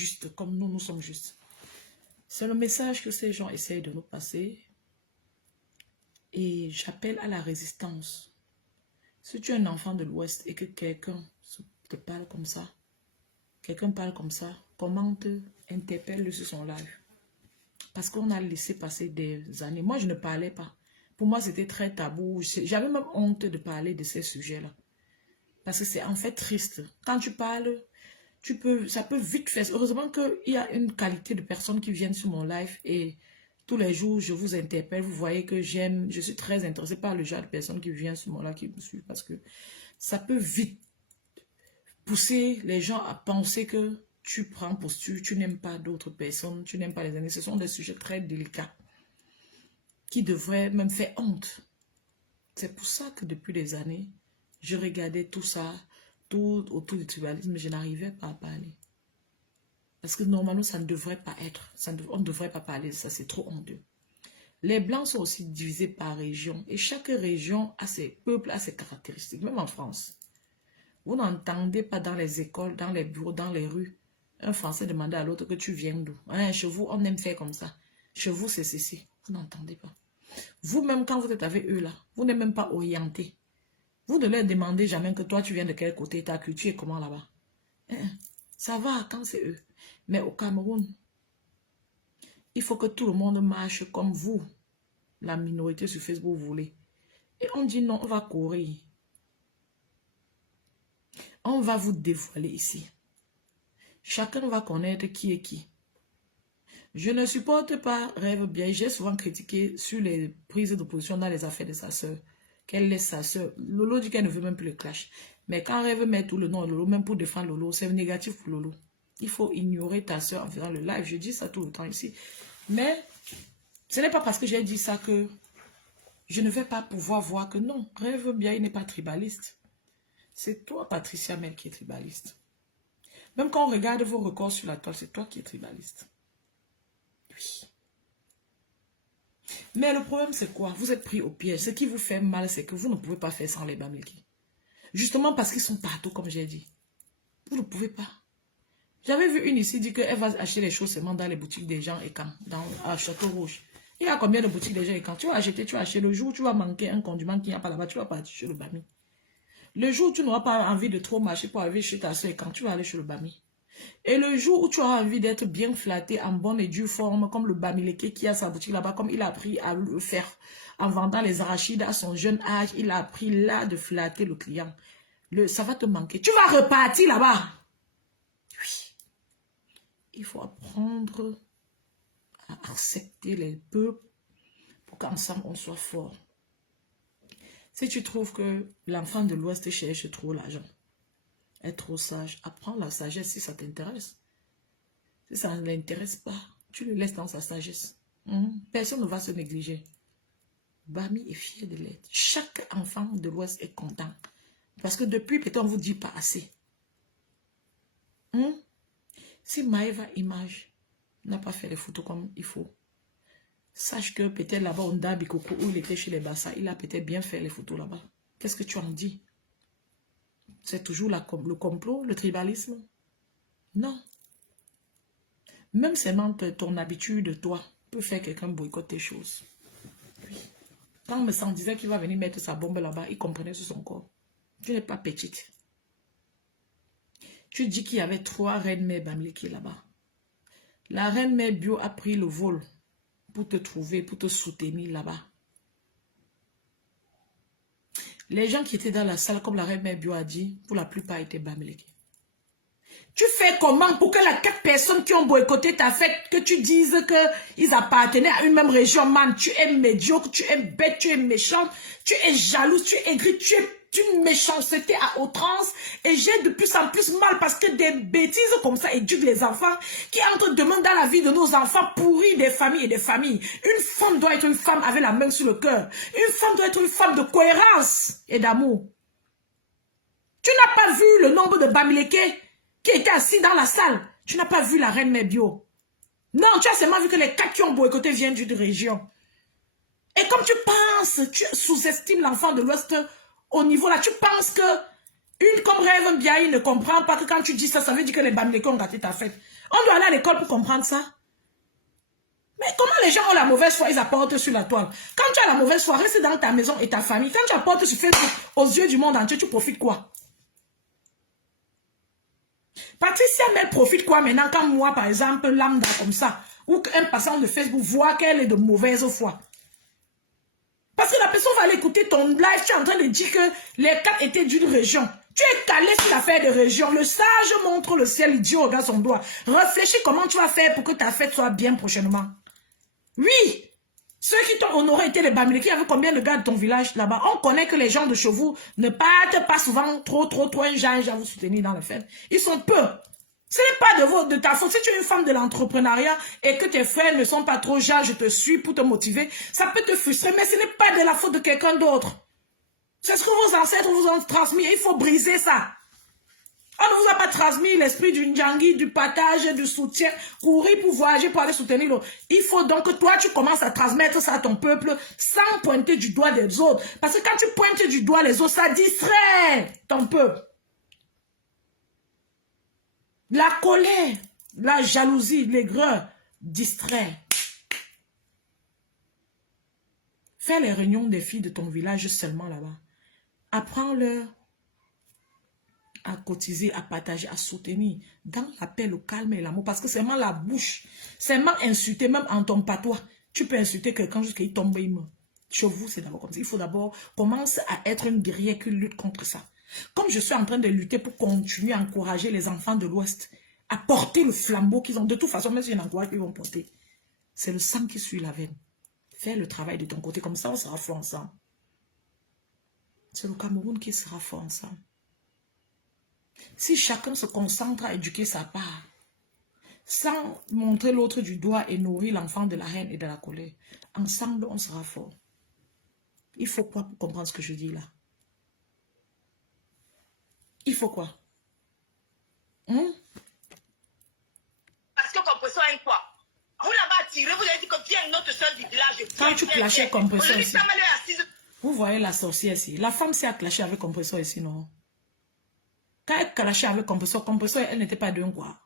justes comme nous, nous sommes justes. C'est le message que ces gens essayent de nous passer. Et j'appelle à la résistance. Si tu es un enfant de l'Ouest et que quelqu'un te parle comme ça, quelqu'un parle comme ça, commente, interpelle-le sur son live. Parce qu'on a laissé passer des années. Moi, je ne parlais pas. Pour moi, c'était très tabou. J'avais même honte de parler de ces sujets-là. Parce que c'est en fait triste. Quand tu parles, ça peut vite faire. Heureusement qu'il y a une qualité de personnes qui viennent sur mon live et tous les jours, je vous interpelle. Vous voyez que je suis très intéressée par le genre de personnes qui viennent sur mon live, qui me suivent. Parce que ça peut vite pousser les gens à penser que tu prends posture, tu n'aimes pas d'autres personnes, tu n'aimes pas les amis. Ce sont des sujets très délicats qui devraient même faire honte. C'est pour ça que depuis des années, je regardais tout ça, tout autour du tribalisme, mais je n'arrivais pas à parler. Parce que normalement, ça ne devrait pas être. On ne devrait pas parler de ça, c'est trop honteux. Les Blancs sont aussi divisés par région. Et chaque région a ses peuples, a ses caractéristiques. Même en France. Vous n'entendez pas dans les écoles, dans les bureaux, dans les rues, un Français demander à l'autre que tu viens d'où. Hein, chez vous, on aime faire comme ça. Chez vous, c'est ceci. Vous n'entendez pas. Vous-même, quand vous êtes avec eux là, vous n'êtes même pas orienté. Vous ne leur demandez jamais que toi, tu viens de quel côté, ta culture est comment là-bas. Ça va quand c'est eux. Mais au Cameroun, il faut que tout le monde marche comme vous, la minorité sur Facebook, vous voulez. Et on dit non, on va courir. On va vous dévoiler ici. Chacun va connaître qui est qui. Je ne supporte pas Rêve Bien. J'ai souvent critiqué sur les prises de position dans les affaires de sa soeur. Qu'elle laisse sa soeur. Lolo dit qu'elle ne veut même plus le clash. Mais quand Rêve met tout le nom de Lolo, même pour défendre Lolo, c'est négatif pour Lolo. Il faut ignorer ta soeur en faisant le live. Je dis ça tout le temps ici. Mais ce n'est pas parce que j'ai dit ça que je ne vais pas pouvoir voir que non. Rêve Bien, il n'est pas tribaliste. C'est toi, Patricia Mel, qui est tribaliste. Même quand on regarde vos records sur la toile, c'est toi qui es tribaliste. Oui. Mais le problème, c'est quoi? Vous êtes pris au piège. Ce qui vous fait mal, c'est que vous ne pouvez pas faire sans les Bamileki. Justement parce qu'ils sont partout, comme j'ai dit. Vous ne pouvez pas. J'avais vu une ici dire qu'elle va acheter les choses seulement dans les boutiques des gens et quand? À Château Rouge. Il y a combien de boutiques des gens et quand? Tu vas acheter le jour où tu vas manquer un condiment qui n'y a pas là-bas, tu vas partir chez le Bami. Le jour où tu n'auras pas envie de trop marcher pour arriver chez ta soeur et quand tu vas aller chez le Bami. Et le jour où tu auras envie d'être bien flatté en bonne et due forme, comme le Bamileke qui a sa boutique là-bas, comme il a appris à le faire en vendant les arachides à son jeune âge, il a appris là de flatter le client. Ça va te manquer. Tu vas repartir là-bas. Oui. Il faut apprendre à accepter les peuples pour qu'ensemble on soit fort. Si tu trouves que l'enfant de l'Ouest cherche trop l'argent, est trop sage, apprends la sagesse si ça t'intéresse. Si ça ne l'intéresse pas, tu le laisses dans sa sagesse. Personne ne va se négliger. Bami est fier de l'être. Chaque enfant de l'Ouest est content. Parce que depuis, peut-être on ne vous dit pas assez. Si Maëva Image n'a pas fait les photos comme il faut, sache que peut-être là-bas, au Ndabikoko, où il était chez les Bassa, il a peut-être bien fait les photos là-bas. Qu'est-ce que tu en dis? C'est toujours le complot, le tribalisme? Non. Même seulement ton habitude, toi, peut faire quelqu'un boycotter tes choses. Oui. Quand me sent disait qu'il va venir mettre sa bombe là-bas, il comprenait sur son corps. Tu n'es pas petite. Tu dis qu'il y avait 3 reines mères Bamileki là-bas. La reine mère Bio a pris le vol pour te trouver, pour te soutenir là-bas. Les gens qui étaient dans la salle, comme la reine mère Bio a dit, pour la plupart étaient Bamileki. Tu fais comment pour que les 4 personnes qui ont boycotté ta fête, que tu dises qu'ils appartenaient à une même région, man, tu es médiocre, tu es bête, tu es méchant, tu es jalouse, tu es aigri, tu es une méchanceté à outrance. Et j'ai de plus en plus mal parce que des bêtises comme ça éduquent les enfants qui entrent demain dans la vie de nos enfants pourris des familles et des familles. Une femme doit être une femme avec la main sur le cœur. Une femme doit être une femme de cohérence et d'amour. Tu n'as pas vu le nombre de Bamileke qui était assis dans la salle. Tu n'as pas vu la reine mère Bio. Non, tu as seulement vu que les 4 qui ont boycotté viennent d'une région. Et comme tu penses, tu sous-estimes l'enfant de l'Ouest au niveau là, tu penses que Une comme Rêve Biaï ne comprend pas que quand tu dis ça, ça veut dire que les Bamileke ont gâté ta fête. On doit aller à l'école pour comprendre ça. Mais comment les gens ont la mauvaise foi, ils apportent sur la toile. Quand tu as la mauvaise foi, reste dans ta maison et ta famille. Quand tu apportes sur Facebook, aux yeux du monde entier, tu profites quoi? Patricia Mel profite quoi maintenant quand moi, par exemple, lambda comme ça, ou qu'un passant de Facebook voit qu'elle est de mauvaise foi? Parce que la personne va aller écouter ton live, tu es en train de dire que les 4 étaient d'une région. Tu es calé sur l'affaire de région. Le sage montre le ciel, l'idiot regarde son doigt. Réfléchis comment tu vas faire pour que ta fête soit bien prochainement. Oui, ceux qui t'ont honoré étaient les Bamileke. Il y avait combien de gars de ton village là-bas? On connaît que les gens de chez vous ne partent pas souvent trop un genre à vous soutenir dans le fait. Ils sont peu. Ce n'est pas de ta faute. Si tu es une femme de l'entrepreneuriat et que tes frères ne sont pas trop genre, je te suis pour te motiver, ça peut te frustrer, mais ce n'est pas de la faute de quelqu'un d'autre. C'est ce que vos ancêtres vous ont transmis. Il faut briser ça. On ne vous a pas transmis l'esprit du Ndjangi, du partage, du soutien, courir pour voyager, pour aller soutenir l'autre. Il faut donc que toi, tu commences à transmettre ça à ton peuple sans pointer du doigt des autres. Parce que quand tu pointes du doigt les autres, ça distrait ton peuple. La colère, la jalousie, l'aigreur distrait. Fais les réunions des filles de ton village seulement là-bas. Apprends-leur à cotiser, à partager, à soutenir dans la paix, le calme et l'amour. Parce que c'est seulement la bouche, c'est seulement insulter, même en ton patois. Tu peux insulter quelqu'un jusqu'à il tombe et il meurt. Chez vous, c'est d'abord comme ça. Il faut d'abord commencer à être une guerrière qui lutte contre ça. Comme je suis en train de lutter pour continuer à encourager les enfants de l'Ouest à porter le flambeau qu'ils ont. De toute façon, même si je n'encourage, ils vont porter. C'est le sang qui suit la veine. Fais le travail de ton côté. Comme ça, on sera fort ensemble. C'est le Cameroun qui sera fort ensemble. Si chacun se concentre à éduquer sa part, sans montrer l'autre du doigt et nourrir l'enfant de la haine et de la colère, ensemble, on sera fort. Il faut quoi pour comprendre ce que je dis là? Il faut quoi? Parce que Compressor a quoi? Vous l'avez attiré, vous avez dit que viens notre soeur du village. Quand tu clashais Compressor ici, vous voyez la sorcière ici. La femme s'est clashée avec Compressor ici, non? Quand elle clashait avec Compressor, elle n'était pas d'un quoi.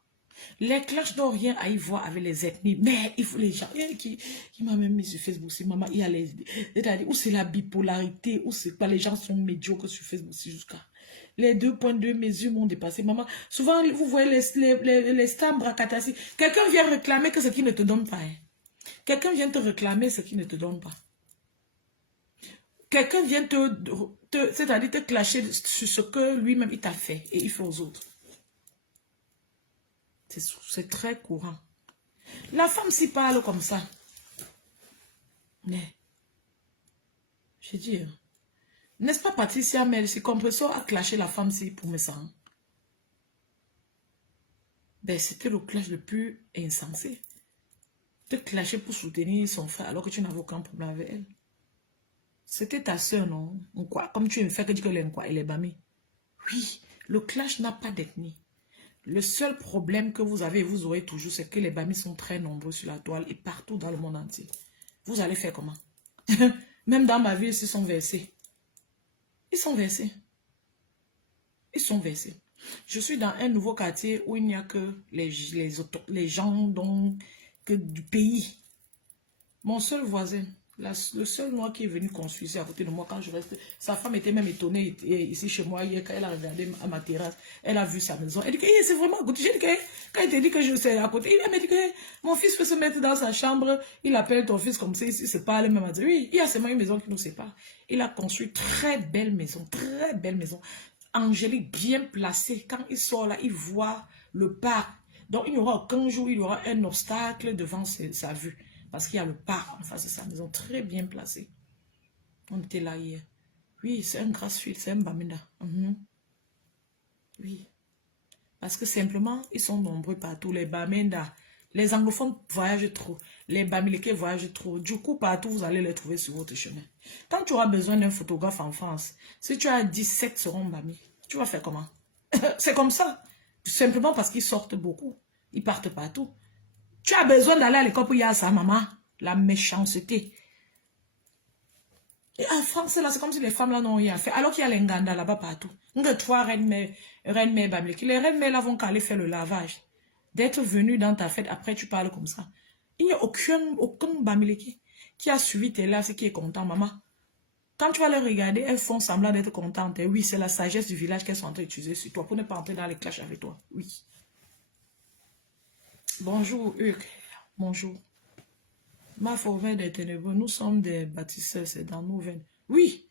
Les clashs n'ont rien à y voir avec les ethnies. Mais il faut les gens. Qui m'a même mis sur Facebook. Si maman, il y a les. C'est-à-dire, où c'est la bipolarité, où c'est pas les gens sont médiocres sur Facebook jusqu'à. Les 2,2 mesures m'ont dépassé. Maman, souvent, vous voyez les stars bracatasis. Quelqu'un vient réclamer que ce qui ne te donne pas. Hein. Quelqu'un vient te réclamer ce qui ne te donne pas. Quelqu'un vient c'est-à-dire te clasher sur ce que lui-même il t'a fait et il fait aux autres. C'est très courant. La femme s'y parle comme ça. Mais, je dis, n'est-ce pas Patricia Mel, si Compressor a clashé la femme-ci pour me sang? Ben, c'était le clash le plus insensé. Te clasher pour soutenir son frère alors que tu n'avais aucun problème avec elle. C'était ta soeur, non? Quoi? Comme tu me fais que dire que elle est bamée. Oui, le clash n'a pas d'ethnie. Le seul problème que vous avez, vous aurez toujours, c'est que les bamis sont très nombreux sur la toile et partout dans le monde entier. Vous allez faire comment? Même dans ma ville, ils sont versés. Ils sont versés. Ils sont versés. Je suis dans un nouveau quartier où il n'y a que les gens du pays. Mon seul voisin, le seul noir qui est venu construire ici à côté de moi quand je reste, sa femme était même étonnée ici chez moi hier quand elle a regardé à ma terrasse, elle a vu sa maison. Elle dit que c'est vraiment à côté. J'ai dit que quand il te dit que je suis à côté, elle m'a dit que mon fils peut se mettre dans sa chambre, il appelle ton fils comme ça, il se parle même. Elle dit oui, il y a seulement une maison qui nous sépare. Il a construit très belle maison, angélique, bien placée. Quand il sort là, il voit le parc. Donc il n'y aura aucun jour, il y aura un obstacle devant sa vue. Parce qu'il y a le parc en face de sa maison, très bien placé. On était là hier. Oui, c'est un grassfield, c'est un Bamenda. Oui. Parce que simplement, ils sont nombreux partout. Les Bamenda, les anglophones voyagent trop. Les Bamileke voyagent trop. Du coup, partout, vous allez les trouver sur votre chemin. Quand tu auras besoin d'un photographe en France, si tu as 17 seront Bami, tu vas faire comment? C'est comme ça. Simplement parce qu'ils sortent beaucoup. Ils partent partout. Tu as besoin d'aller à l'école pour y aller à sa maman. La méchanceté. Et en France, là, c'est comme si les femmes là n'ont rien fait. Alors qu'il y a les Nganda là-bas partout. Que toi, reine-mère Bamileke. Les reines-mères là vont qu'à aller faire le lavage. D'être venu dans ta fête, après tu parles comme ça. Il n'y a aucun Bamileke qui a suivi tes là, qui est content, maman. Quand tu vas les regarder, elles font semblant d'être contentes. Et oui, c'est la sagesse du village qu'elles sont en train d'utiliser sur toi pour ne pas entrer dans les clashs avec toi. Oui. Bonjour, Hugues. Bonjour. Ma forêt des ténébreux, nous sommes des bâtisseurs, c'est dans nos veines. Oui.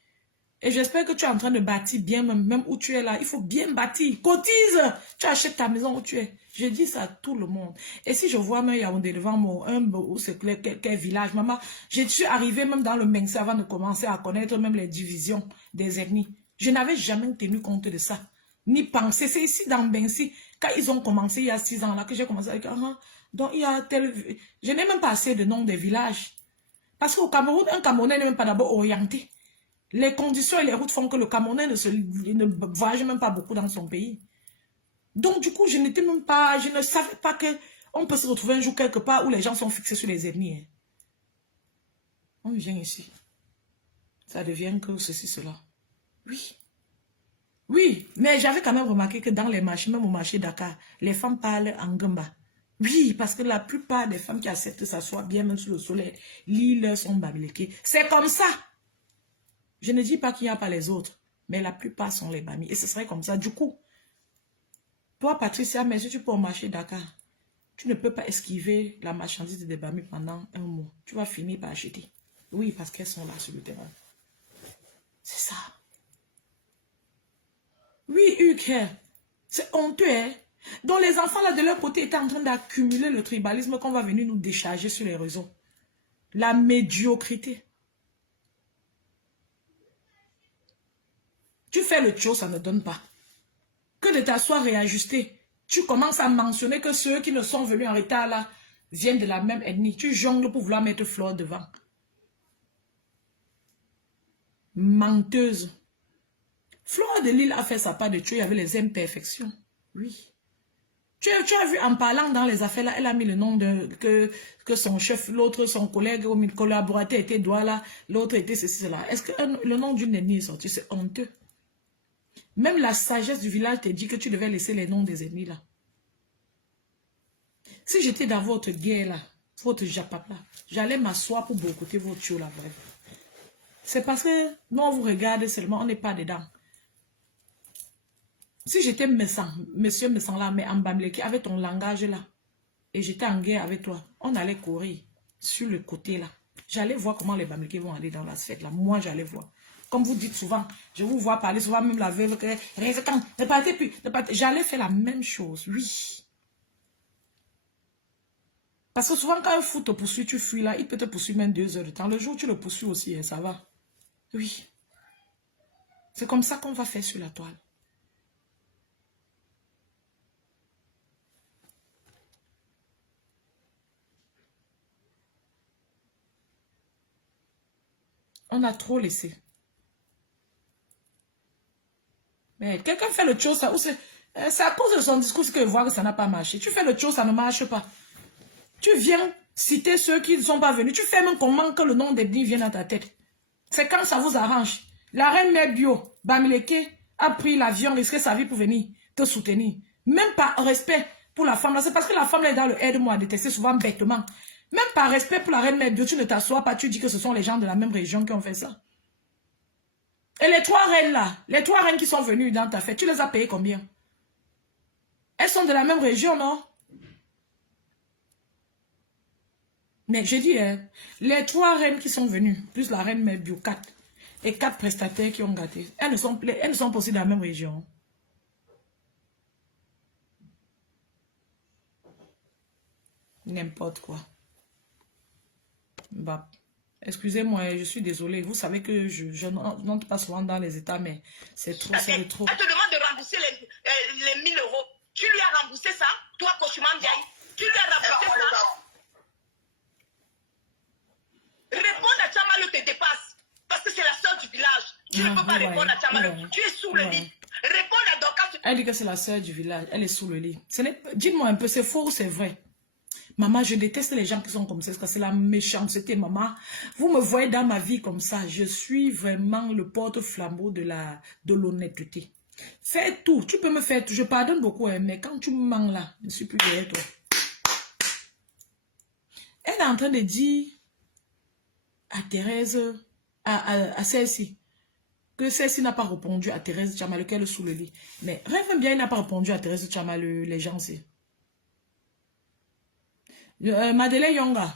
Et j'espère que tu es en train de bâtir bien, même où tu es là. Il faut bien bâtir. Cotise. Tu achètes ta maison où tu es. Je dis ça à tout le monde. Et si je vois même Yaoundé devant moi, ou c'est quel village, maman, je suis arrivée même dans le Mengsé avant de commencer à connaître même les divisions des ethnies. Je n'avais jamais tenu compte de ça. Ni pensé. C'est ici dans Bensi, quand ils ont commencé il y a 6 ans là, que j'ai commencé avec, donc il y a tel... Je n'ai même pas assez de noms des villages. Parce qu'au Cameroun, un Camerounais n'est même pas d'abord orienté. Les conditions et les routes font que le Camerounais ne voyage même pas beaucoup dans son pays. Donc, du coup, je ne savais pas qu'on peut se retrouver un jour quelque part où les gens sont fixés sur les ethnies. Hein. On vient ici. Ça devient que ceci, cela. Oui. Oui, mais j'avais quand même remarqué que dans les marchés, même au marché Dakar, les femmes parlent en Gamba. Oui, parce que la plupart des femmes qui acceptent de s'asseoir bien même sous le soleil, l'île sont Bamileke. C'est comme ça. Je ne dis pas qu'il n'y a pas les autres, mais la plupart sont les Bami. Et ce serait comme ça. Du coup, toi, Patricia, mais si tu peux au marché Dakar, tu ne peux pas esquiver la marchandise des Bami pendant un mois. Tu vas finir par acheter. Oui, parce qu'elles sont là sur le terrain. C'est ça. Oui, Hugues, c'est honteux, hein? Donc les enfants là de leur côté étaient en train d'accumuler le tribalisme qu'on va venir nous décharger sur les réseaux. La médiocrité. Tu fais le show, ça ne donne pas. Que de t'asseoir réajusté. Tu commences à mentionner que ceux qui ne sont venus en retard là viennent de la même ethnie. Tu jongles pour vouloir mettre Flore devant. Menteuse. Flore de Lille a fait sa part de tuer, il y avait les imperfections. Oui. Tu as vu en parlant dans les affaires là, elle a mis le nom de que son chef, l'autre, son collègue, collaborateur était Douala, l'autre était ceci, cela. Est-ce que le nom d'une ethnie est sorti? C'est honteux. Même la sagesse du village te dit que tu devais laisser les noms des ennemis là. Si j'étais dans votre guerre là, votre japap là, j'allais m'asseoir pour boycotter votre show là, bref. C'est parce que nous on vous regarde seulement, on n'est pas dedans. Si j'étais monsieur Messan là, mais en Bamileke, avec ton langage là, et j'étais en guerre avec toi, on allait courir sur le côté là. J'allais voir comment les Bamileke vont aller dans la fête là. Moi, j'allais voir. Comme vous dites souvent, je vous vois parler souvent, même la veuve, ne partez plus. J'allais faire la même chose, oui. Parce que souvent, quand un fou te poursuit, tu fuis là, il peut te poursuivre même 2 heures de temps. Le jour où tu le poursuis aussi, ça va. Oui. C'est comme ça qu'on va faire sur la toile. On a trop laissé. Mais quelqu'un fait le show, ça, c'est à cause de son discours que je vois que ça n'a pas marché. Tu fais le show, ça ne marche pas. Tu viens citer ceux qui ne sont pas venus. Tu fais même comment que le nom des dits vient dans ta tête. C'est quand ça vous arrange. La reine mère bio, Bamileke, a pris l'avion, risqué sa vie pour venir te soutenir. Même par respect pour la femme. C'est parce que la femme est dans le aide-moi à détester souvent bêtement. Même par respect pour la reine mère bio, tu ne t'assois pas, tu dis que ce sont les gens de la même région qui ont fait ça. Et les 3 reines là, les 3 reines qui sont venues dans ta fête, tu les as payées combien? Elles sont de la même région, non? Mais je dis, hein, les 3 reines qui sont venues, plus la reine mère bio 4, et 4 prestataires qui ont gâté, elles ne sont pas aussi de la même région. N'importe quoi. Bah, excusez-moi, je suis désolée. Vous savez que je n'entre pas souvent dans les états, mais c'est trop, c'est trop. Elle te demande de rembourser les 1000 €. Tu lui as remboursé ça? Toi, Kochuman Diaye, tu lui as remboursé ça? Réponds à Tchamalo te dépasse. Parce que c'est la sœur du village. Tu ne peux pas répondre à Tchamalo. Tu es sous le lit. Réponds à Dorcas. Elle dit que c'est la sœur du village. Elle est sous le lit. Dites-moi un peu, c'est faux ou c'est vrai? Maman, je déteste les gens qui sont comme ça, parce que c'est la méchanceté, maman. Vous me voyez dans ma vie comme ça, je suis vraiment le porte-flambeau de l'honnêteté. Fais tout, tu peux me faire tout, je pardonne beaucoup, hein, mais quand tu me mens là, je ne suis plus derrière toi. Elle est en train de dire à Thérèse, à celle-ci, que celle-ci n'a pas répondu à Thérèse Tchama, qu'elle est sous le lit. Mais rêve bien, il n'a pas répondu à Thérèse Tchama, les gens, c'est. Madeleine Yonga,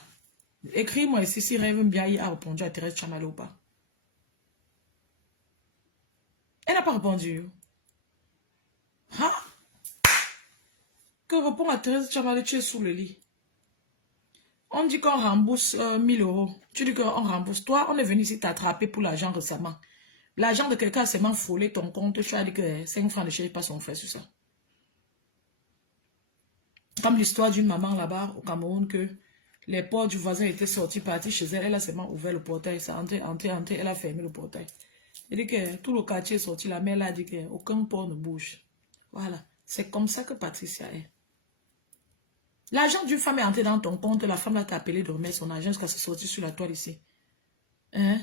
écris-moi ici si Rêve bien a répondu à Thérèse Tchama ou pas. Elle n'a pas répondu. Ah! Que répond à Thérèse Tchama, tu es sous le lit. On dit qu'on rembourse 1000 euros. Tu dis qu'on rembourse. Toi, on est venu ici t'attraper pour l'argent récemment. L'argent de quelqu'un a seulement frôlé ton compte. Tu as dit que 5 francs ne cherche pas son frère sur ça. Comme l'histoire d'une maman là-bas au Cameroun que les portes du voisin étaient sortis, partis chez elle. Elle a seulement ouvert le portail. Ça entré, elle a fermé le portail. Elle dit que tout le quartier est sorti. La mère a dit qu'aucun port ne bouge. Voilà. C'est comme ça que Patricia est. L'argent d'une femme est entré dans ton compte. La femme t'a appelé de remettre son argent jusqu'à se sortir sur la toile ici. Hein?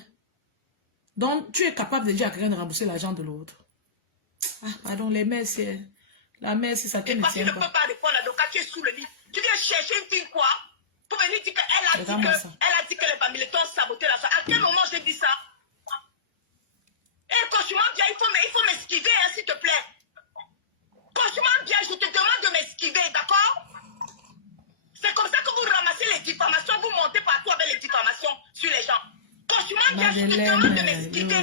Donc, tu es capable de dire à quelqu'un de rembourser l'argent de l'autre. Ah, pardon, les mères, c'est... La mère, c'est ça qui ne tient pas. Et parce que tu ne peux pas répondre à Doka, tu es sous le lit. Tu viens chercher une fille quoi? Pour venir dire qu'elle a dit que les Bamilletons ont saboté la soirée. À quel moment j'ai dit ça? Et franchement, bien, il faut m'esquiver, hein, s'il te plaît. Franchement, bien, je te demande de m'esquiver, d'accord? C'est comme ça que vous ramassez les diffamations, vous montez partout avec les diffamations sur les gens. Franchement, bien, je te demande de m'esquiver.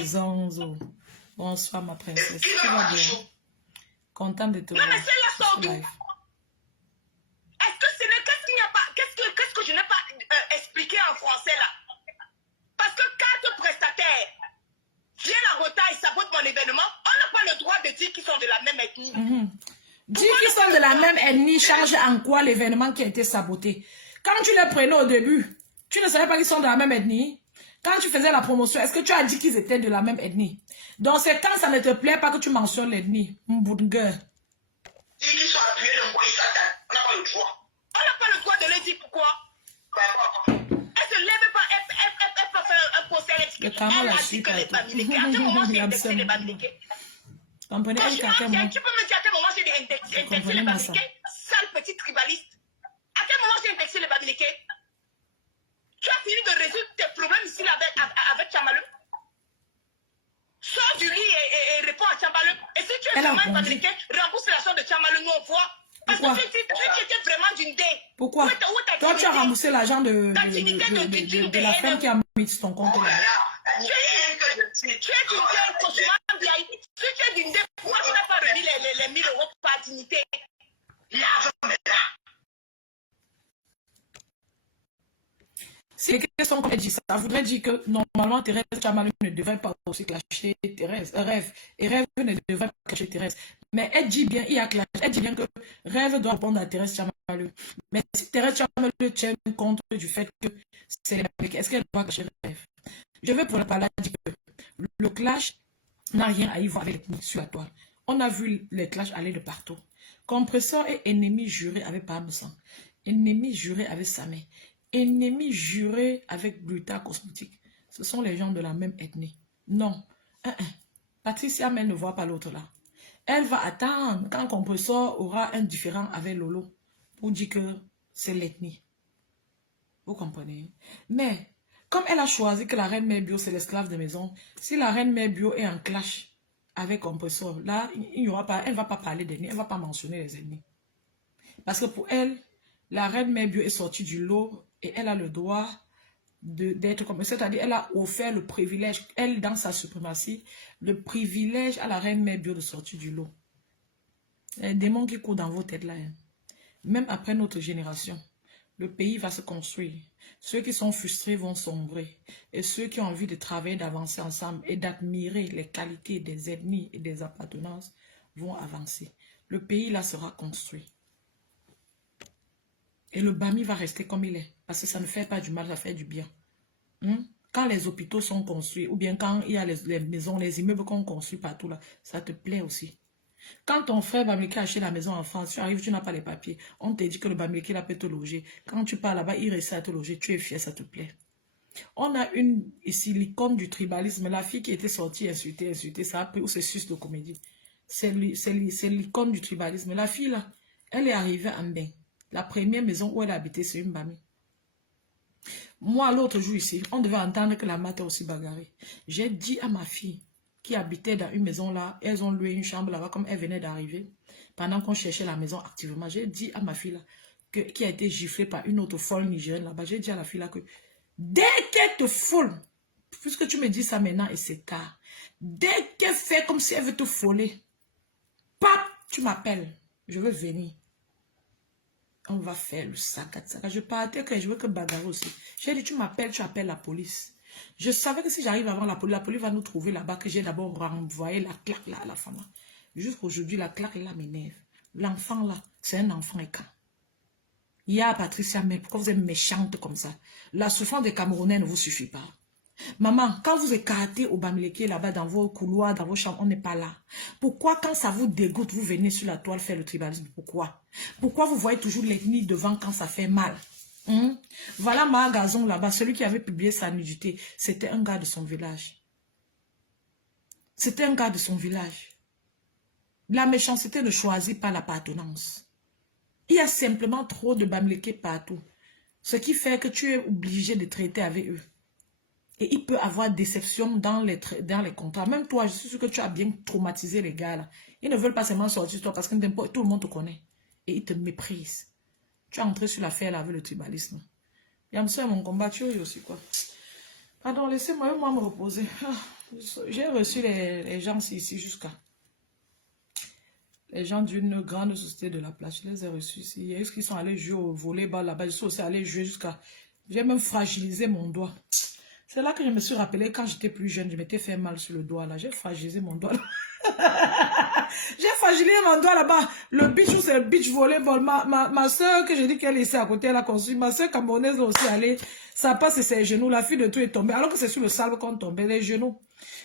Bonsoir, ma princesse. Tu vas bien? Contente de te voir. Non, mais c'est la sort d'où? Est-ce que ce n'est qu'est-ce qu'il n'y a pas, qu'est-ce que je n'ai pas expliqué en français là? Parce que 4 prestataires viennent en retard et sabotent mon événement, on n'a pas le droit de dire qu'ils sont de la même ethnie. Dire qu'ils sont de la même ethnie change en quoi l'événement qui a été saboté? Quand tu les prenais au début, tu ne savais pas qu'ils sont de la même ethnie? Quand tu faisais la promotion, est-ce que tu as dit qu'ils étaient de la même ethnie? Donc c'est quand ça ne te plaît pas que tu mentionnes l'ethnie. Mbounger. Ils sont appuyés de Moïse Satan. On n'a pas le droit. On n'a pas le droit de le dire pourquoi? Elle se lève pas, elle peut faire un procès expliqué. Elle a dit que les Bamileke. À quel moment j'ai indexé les Bamileke? Comprenez, tu peux me dire à quel moment j'ai indexé les Bamileke? Sale petit tribaliste. À quel moment j'ai indexé les Bamileke? Tu as fini de résoudre tes problèmes ici avec Tchamaleu? Sors du lit et réponds à Tchamaleu. Et si tu es vraiment un Bamileke, rembourse l'argent de Tchamaleu, nous on voit. Parce que tu étais vraiment d'une dé. Pourquoi? Toi, tu as remboursé l'argent de la femme qui a mis sur ton compte. Tu es d'une dé, franchement, bien. Si tu es d'une dé, pourquoi tu n'as pas remis les 1000 euros par dignité? Si les questions comme elle dit ça voudrait dire que normalement Thérèse Tchama ne devrait pas aussi clasher Thérèse, Rêve. Et Rêve ne devrait pas clasher Thérèse. Mais elle dit bien, il y a clash. Elle dit bien que Rêve doit répondre à Thérèse Tchama. Mais si Thérèse Tchama tient compte du fait que c'est les Bamileke, est-ce qu'elle doit clasher Rêve? Je vais pour la parler dire que le clash n'a rien à y voir avec l'ethnie sur la toile. On a vu les clashs aller de partout. Compresseur et ennemi juré avec Pamsan. Ennemi juré avec Samé. Ennemi juré avec Gluta Cosmétique. Ce sont les gens de la même ethnie. Non. Patricia mais ne voit pas l'autre là. Elle va attendre quand Compresseur aura un différent avec Lolo pour dire que c'est l'ethnie. Vous comprenez? Mais comme elle a choisi que la reine mère bio c'est l'esclave de maison, si la reine mère bio est en clash avec Compresseur, là, il n'y aura pas, elle ne va pas parler d'ennemis, elle ne va pas mentionner les ennemis. Parce que pour elle, la reine mère bio est sortie du lot et elle a le droit d'être comme... C'est-à-dire, elle a offert le privilège, elle, dans sa suprématie, le privilège à la reine mère bio de sortir du lot. Il y a des démons qui courent dans vos têtes là. Hein. Même après notre génération, le pays va se construire. Ceux qui sont frustrés vont sombrer. Et ceux qui ont envie de travailler, d'avancer ensemble et d'admirer les qualités des ethnies et des appartenances vont avancer. Le pays là sera construit. Et le Bami va rester comme il est. Parce que ça ne fait pas du mal, ça fait du bien. Quand les hôpitaux sont construits, ou bien quand il y a les maisons, les immeubles qu'on construit partout là, ça te plaît aussi. Quand ton frère Bamileke a acheté la maison en France, tu arrives, tu n'as pas les papiers. On te dit que le Bamileke là peut te loger. Quand tu pars là-bas, il reste à te loger. Tu es fier, ça te plaît. On a une ici, l'icône du tribalisme. La fille qui était sortie insultée, ça a pris où c'est sus de comédie. C'est l'icône du tribalisme. La fille là, elle est arrivée en bain. La première maison où elle a habité, c'est une Bami. Moi, l'autre jour ici, on devait entendre que la mère était aussi bagarrée. J'ai dit à ma fille qui habitait dans une maison là, elles ont loué une chambre là-bas comme elle venait d'arriver. Pendant qu'on cherchait la maison activement, j'ai dit à ma fille là, qui a été giflée par une autre folle nigérienne là-bas, j'ai dit à la fille là que dès qu'elle te folle, puisque tu me dis ça maintenant et c'est tard, dès qu'elle fait comme si elle veut te foller, pap, tu m'appelles, je veux venir. On va faire le sac. Je partais que je veux que bagarre aussi. J'ai dit, tu m'appelles, tu appelles la police. Je savais que si j'arrive avant la police va nous trouver là-bas, que j'ai d'abord renvoyé la claque là à la femme. Jusqu'aujourd'hui, la claque là m'énerve. L'enfant là, c'est un enfant écart. Il y a Patricia, mais pourquoi vous êtes méchante comme ça? La souffrance des Camerounais ne vous suffit pas. Maman, quand vous écartez au Bamileke là-bas dans vos couloirs, dans vos chambres, on n'est pas là. Pourquoi quand ça vous dégoûte, vous venez sur la toile faire le tribalisme? Pourquoi? Pourquoi vous voyez toujours l'ethnie devant quand ça fait mal? Voilà ma gazon là-bas, celui qui avait publié sa nudité, c'était un gars de son village. C'était un gars de son village. La méchanceté ne choisit pas l'appartenance. Il y a simplement trop de Bamileke partout. Ce qui fait que tu es obligé de traiter avec eux. Et il peut avoir déception dans les contrats. Même toi, je suis sûr que tu as bien traumatisé les gars là. Ils ne veulent pas seulement sortir sur toi parce que tout le monde te connaît. Et ils te méprisent. Tu es entré sur l'affaire là avec le tribalisme. Yamso est mon combat, tu es aussi quoi. Pardon, laissez-moi me reposer. J'ai reçu les gens ici jusqu'à. Les gens d'une grande société de la place. Je les ai reçus ici. Il y a eu qui sont allés jouer au volleyball là-bas. Je suis aussi allé jouer jusqu'à. J'ai même fragilisé mon doigt. C'est là que je me suis rappelé quand j'étais plus jeune, je m'étais fait mal sur le doigt là. J'ai fragilisé mon doigt là. J'ai fragilisé mon doigt là-bas. Le beach, c'est le beach volleyball. Ma soeur que j'ai dit qu'elle laissait à côté, elle a construit. Ma soeur camerounaise là aussi allée. Ça passe et ses genoux. La fille de tout est tombée. Alors que c'est sur le sable qu'on tombait, les genoux.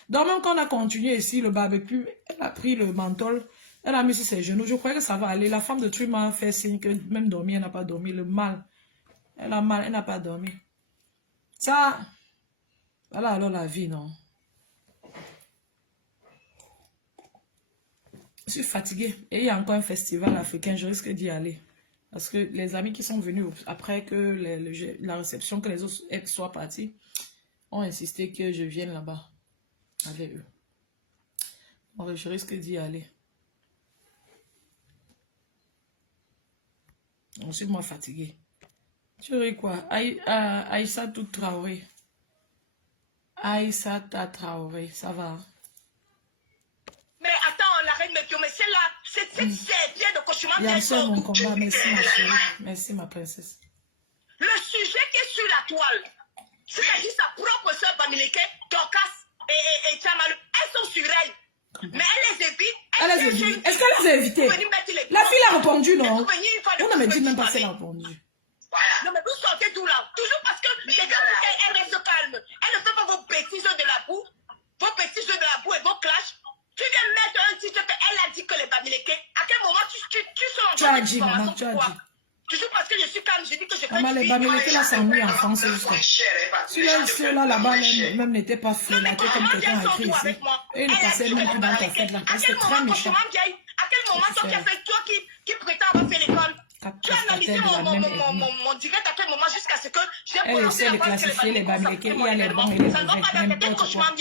Donc même quand on a continué ici, le barbecue, elle a pris le menthol. Elle a mis sur ses genoux. Je croyais que ça va aller. La femme de Truy m'a fait signe que même dormir, elle n'a pas dormi. Le mal. Elle a mal, elle n'a pas dormi. Ça... Voilà alors la vie, non? Je suis fatiguée. Et il y a encore un festival africain, je risque d'y aller. Parce que les amis qui sont venus après que la réception, que les autres soient partis, ont insisté que je vienne là-bas avec eux. Donc je risque d'y aller. Je suis moins fatiguée. Tu ris quoi? Aïssa tout Traoré. Aïssata Traoré, ça va. Mais attends, la reine Mepio, mais c'est là, c'est bien de cauchemar. Il y a un mon combat, merci ma chérie, merci ma princesse. Le sujet qui est sur la toile, c'est-à-dire sa propre soeur Bamileke, Dorcas et Tchamalu, elles sont sur elle. Mais elle les évite. Est-ce qu'elle les a évitées? La fille a répondu, non? On ne me dit même pas si elle a répondu. Voilà. Non, mais vous sortez tout là. Toujours parce que les gars, elle reste calme. Elle ne fait pas vos bêtises de la boue. Vos bêtises de la boue et vos clashs. Tu viens mettre un titre qu'elle a dit que les Bamileke. À quel moment tu sors en Tu as dit, maman, tu as dit. Toujours parce que je suis calme, je dis que je fais. Maman, les Bamileke là sont mis en France jusqu'à. Ceux-là, là-bas, même n'étaient pas flatés comme quelqu'un a écrit ici. Et ils ne passaient même plus dans ta fête là. Parce que c'est très méchant. À quel moment toi qui as fait, toi qui prétends avoir fait l'école? Tu as analysé mon direct à quel moment jusqu'à ce que j'ai elle essaie de classifier les Bamileke. Il y a les bons et les mauvais. N'importe quoi.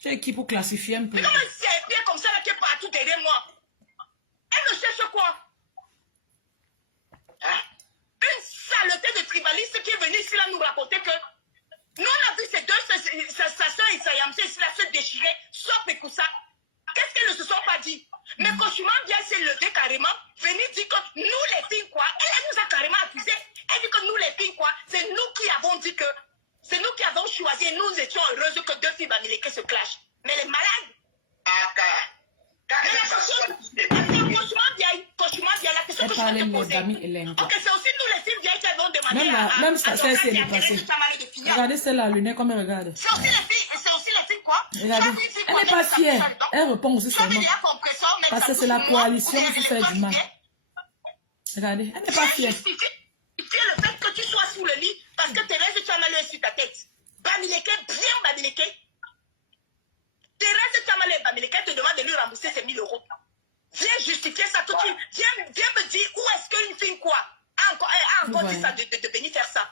Tu es qui pour classifier un peu? Mais comme un serpent comme ça là qui est partout derrière moi. Elle ne cherche quoi? Une saleté de tribaliste qui est venue ici là nous raconter que nous on a vu ces deux, sa soeur et sa Yamse ici là se déchirer, sauf et tout ça. Qu'est-ce qu'elles ne se sont pas dit? Mais Kochumam vient s'est levé carrément, venir dire que nous les filles quoi, elle nous a carrément accusé. Elle dit que nous les filles quoi, c'est nous qui avons dit que, c'est nous qui avons choisi et nous étions heureuses que deux filles Bamileke se clashent. Mais les malades. Elle parlait de mes amis Hélène. Ok, c'est aussi nous les filles vieilles qui avons demandé même ça, c'est passé. Regardez celle-là, lunettes comme elle regarde. C'est aussi les filles quoi? Regardez, elle n'est pas fière. Elle répond aussi seulement. Parce que c'est la coalition qui fait du mal. Regardez, elle n'est pas fière. Le fait que tu sois sous le lit parce que Thérèse, tu as mal sur ta tête. Bamileke, bien Bamileke. Thérèse Tchamalé Bamileke te demande de lui rembourser ses 1000 euros. Viens justifier ça tout de suite. Viens me dire où est-ce qu'une fille quoi a encore dit ça de venir faire ça.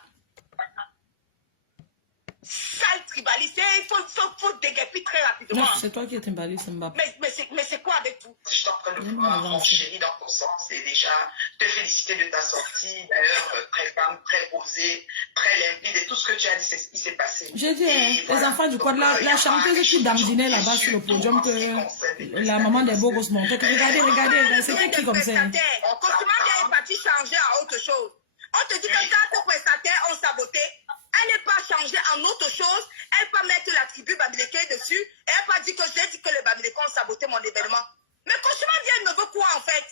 Sale tribaliste, il faut déguerpir très rapidement. C'est toi qui es tribaliste, Mbappé. Mais c'est quoi avec vous? Je suis en train de voir mon chéri dans ton sens et déjà te féliciter de ta sortie. D'ailleurs, très calme, très posée, très limpide et tout ce que tu as dit, c'est ce qui s'est passé. J'ai dit, les enfants du quad, la chanteuse qui dandinait là-bas sur le podium, que la maman des beaux gosses montait. Regardez, c'était qui comme ça? Comment bien est parti changer à autre chose? On te dit que quand tes prestataires ont saboté, elle n'est pas changée en autre chose. Elle peut mettre la tribu Bamileke dessus. Et elle peut dire que j'ai dit que les Bamileke ont saboté mon événement. Mais franchement, elle me veut quoi en fait?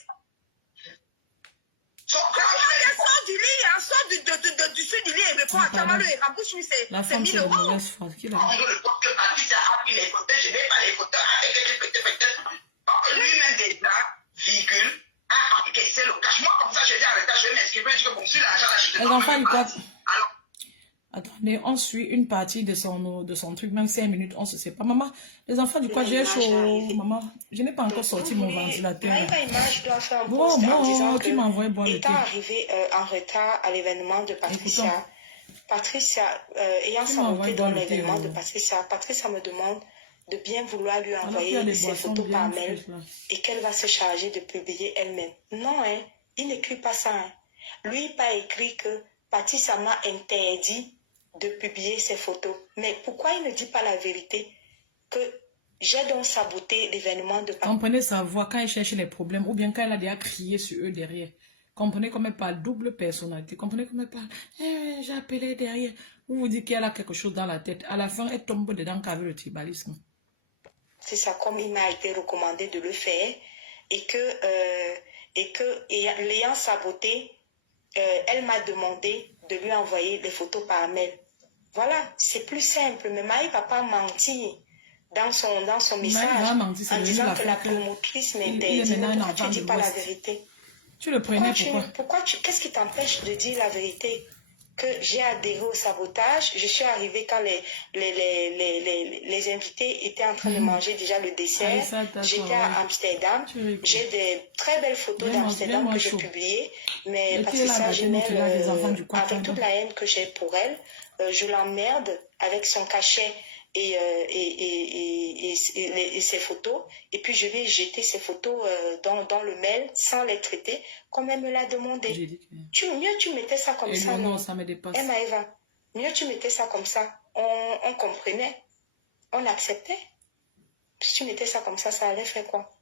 Elle sort du lit, elle sort du sud du lit et répond à Tchamalé et rembouche lui ses 1000 euros. Je n'ai pas les photos avec lui-même déjà, virgule, a encaissé le cash. Moi, comme ça, je dis arrête, je vais m'inscrire, je dis que bon, sur l'argent, je te les enfants du quad. Attendez, on suit une partie de son truc, même 5 minutes, on se sépare. Maman, les enfants du quad, j'ai chaud. Maman, je n'ai pas encore sorti mon ventilateur. Bon, tu m'as envoyé boire le thé. Étant arrivé en retard à l'événement de Patricia, ayant saboté dans l'événement de Patricia, Patricia me demande de bien vouloir lui envoyer ses photos par mail et qu'elle va se charger de publier elle-même. Non, hein, il n'écrit pas ça. Hein. Lui, il pas écrit que Patricia m'a interdit de publier ses photos. Mais pourquoi il ne dit pas la vérité? Que j'ai donc saboté l'événement de Patricia. Comprenez sa voix quand elle cherche les problèmes ou bien quand elle a déjà crié sur eux derrière. Comprenez comme elle parle double personnalité. Comprenez comme elle parle. J'ai appelé derrière. Vous vous dites qu'elle a quelque chose dans la tête. À la fin, elle tombe dedans qu'avec le tribalisme. C'est ça, comme il m'a été recommandé de le faire. Et l'ayant saboté, elle m'a demandé de lui envoyer les photos par mail. Voilà, c'est plus simple. Mais Maï ne va pas mentir dans son message en disant que la promotrice m'interdit. Pourquoi tu ne dis pas la vérité? Tu le prenais pourquoi? Qu'est-ce qui t'empêche de dire la vérité? Que j'ai adhéré au sabotage. Je suis arrivée quand les invités étaient en train de manger déjà le dessert. J'étais à Amsterdam. J'ai des très belles photos d'Amsterdam que j'ai publiées. Mais Patricia Genel, avec toute la haine que j'ai pour elle, je l'emmerde avec son cachet et ses photos. Et puis je lui ai jeté ces photos dans le mail sans les traiter comme elle me l'a demandé. Mieux tu mettais ça comme ça, non? Ça me dépasse. Maëva, mieux tu mettais ça comme ça. On comprenait. On acceptait. Si tu mettais ça comme ça allait faire quoi?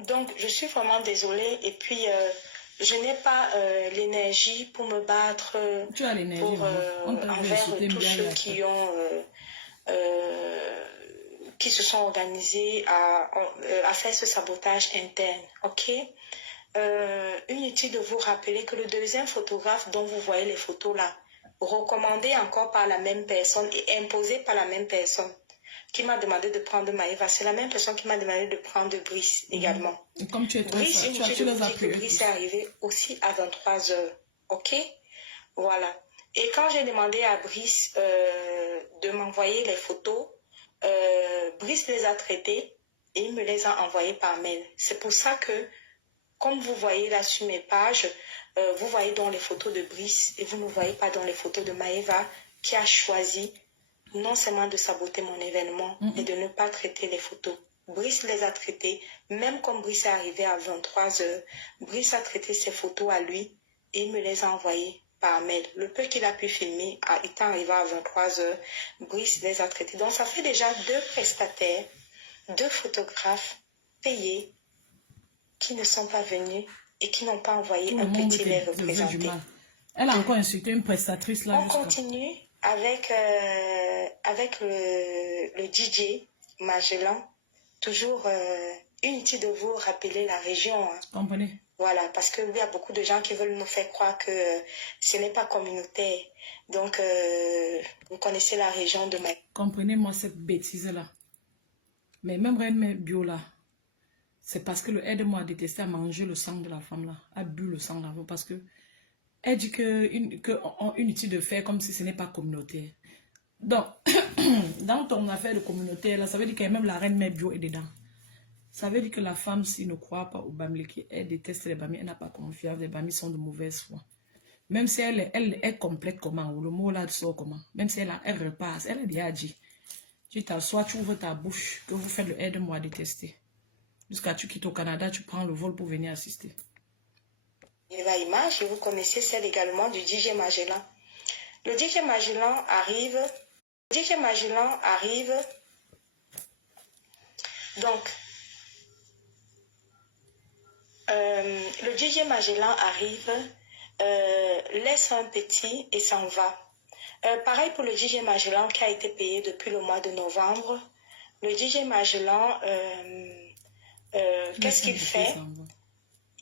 Donc je suis vraiment désolée. Et puis je n'ai pas l'énergie pour me battre envers tous ceux qui se sont organisés à faire ce sabotage interne. Ok? Inutile de vous rappeler que le deuxième photographe dont vous voyez les photos là, recommandé encore par la même personne et imposé par la même personne, qui m'a demandé de prendre Maëva, c'est la même personne qui m'a demandé de prendre Brice également. Et comme tu es très Brice, inutile de vous dire que Brice est arrivé aussi à 23h. Ok? Voilà. Et quand j'ai demandé à Brice de m'envoyer les photos, Brice les a traitées et il me les a envoyées par mail. C'est pour ça que, comme vous voyez là sur mes pages, vous voyez dans les photos de Brice et vous ne voyez pas dans les photos de Maëva qui a choisi non seulement de saboter mon événement, mais de ne pas traiter les photos. Brice les a traitées, même comme Brice est arrivé à 23h, Brice a traité ses photos à lui et il me les a envoyées par mail. Le peu qu'il a pu filmer, étant arrivé à 23h, Brice les a traitées. Donc ça fait déjà 2 prestataires, 2 photographes payés qui ne sont pas venus et qui n'ont pas envoyé un petit les représenter. Elle a encore insulté une prestatrice là. On continue avec le DJ Magellan, toujours inutile de vous rappeler la région. Hein. Comprenez? Voilà, parce qu'il y a beaucoup de gens qui veulent nous faire croire que ce n'est pas communautaire. Donc, vous connaissez la région de Maï. Comprenez-moi cette bêtise-là. Mais même Reine Bio là, c'est parce que le aide-moi à détester à manger le sang de la femme là, à bu le sang de la femme, parce que elle dit que inutile de faire comme si ce n'est pas communautaire. Donc, dans ton affaire de communautaire là, ça veut dire que même la Reine Mère Bio est dedans. Ça veut dire que la femme, s'il ne croit pas au Bamileke, elle déteste les Bamis, elle n'a pas confiance, les Bamis sont de mauvaise foi. Même si elle est complète comment, ou le mot là sort comment, même si elle repasse, elle a déjà dit. Tu t'assois, tu ouvres ta bouche, que vous faites le aide-moi à détester. Jusqu'à tu quittes au Canada, tu prends le vol pour venir assister. La image, et vous connaissez celle également du DJ Magellan. Le DJ Magellan arrive. Donc, le DJ Magellan arrive, laisse un petit et s'en va. Pareil pour le DJ Magellan qui a été payé depuis le mois de novembre. Le DJ Magellan, qu'est-ce qu'il fait?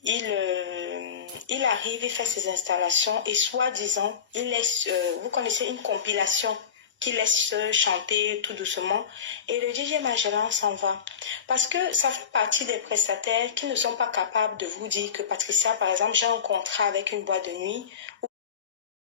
Il arrive, il fait ses installations et soi-disant, il laisse, vous connaissez une compilation qui laisse chanter tout doucement et le DJ Magellan s'en va. Parce que ça fait partie des prestataires qui ne sont pas capables de vous dire que Patricia, par exemple, j'ai un contrat avec une boîte de nuit